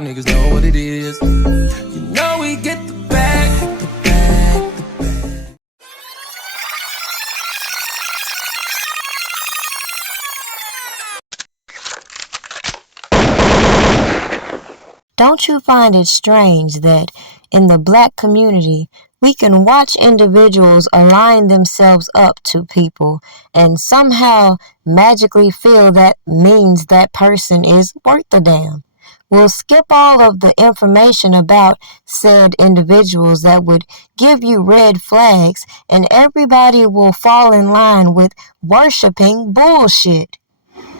y'all niggas know what it is. You know we get the bag, the bag, the bag. Don't you find it strange that in the black community, we can watch individuals align themselves up to people and somehow magically feel that means that person is worth a damn? We'll skip all of the information about said individuals that would give you red flags, and everybody will fall in line with worshiping bullshit.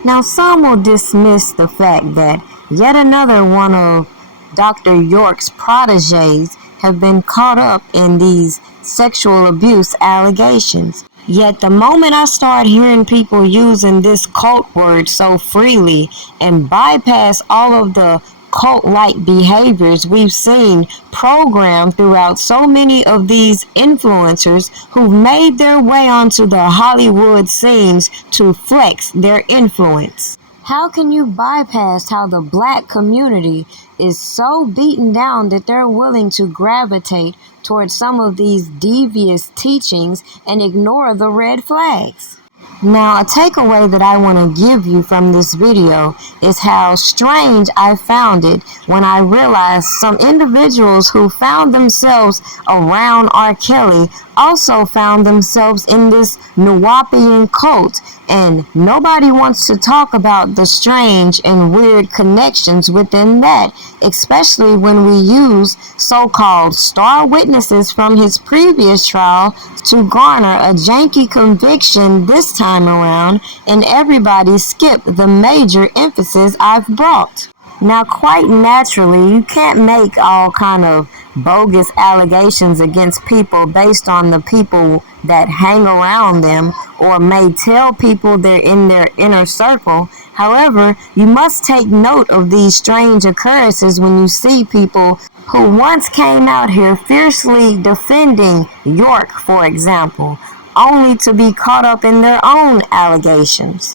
Now, some will dismiss the fact that yet another one of Dr. York's protégés have been caught up in these sexual abuse allegations. Yet the moment I start hearing people using this cult word so freely and bypass all of the cult-like behaviors we've seen programmed throughout so many of these influencers who've made their way onto the Hollywood scenes to flex their influence. How can you bypass how the black community is so beaten down that they're willing to gravitate towards some of these devious teachings and ignore the red flags? Now, a takeaway that I want to give you from this video is how strange I found it when I realized some individuals who found themselves around R. Kelly also found themselves in this Nuwapian cult, and nobody wants to talk about the strange and weird connections within that, especially when we use so-called star witnesses from his previous trial to garner a janky conviction this time around, and everybody skip the major emphasis I've brought. Now, quite naturally, you can't make all kind of bogus allegations against people based on the people that hang around them or may tell people they're in their inner circle. However, you must take note of these strange occurrences when you see people who once came out here fiercely defending York, for example, only to be caught up in their own allegations.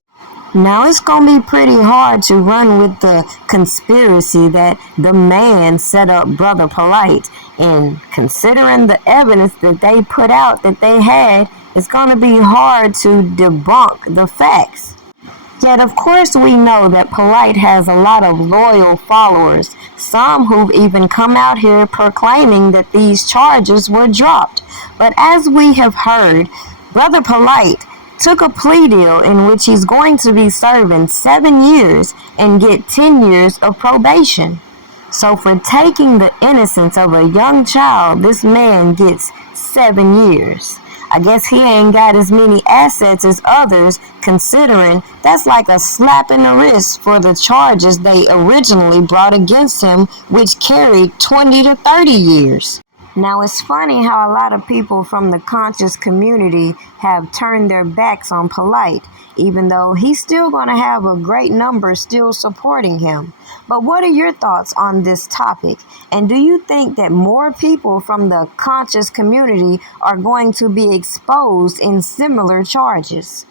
Now, it's going to be pretty hard to run with the conspiracy that the man set up Brother Polight, and considering the evidence that they put out that they had, it's going to be hard to debunk the facts. Yet, of course, we know that Polight has a lot of loyal followers, some who've even come out here proclaiming that these charges were dropped. But as we have heard, Brother Polight took a plea deal in which he's going to be serving 7 years and get 10 years of probation. So for taking the innocence of a young child, this man gets 7 years. I guess he ain't got as many assets as others, considering that's like a slap in the wrist for the charges they originally brought against him, which carried 20 to 30 years. Now, it's funny how a lot of people from the conscious community have turned their backs on Polight, even though he's still going to have a great number still supporting him. But what are your thoughts on this topic? And do you think that more people from the conscious community are going to be exposed in similar charges?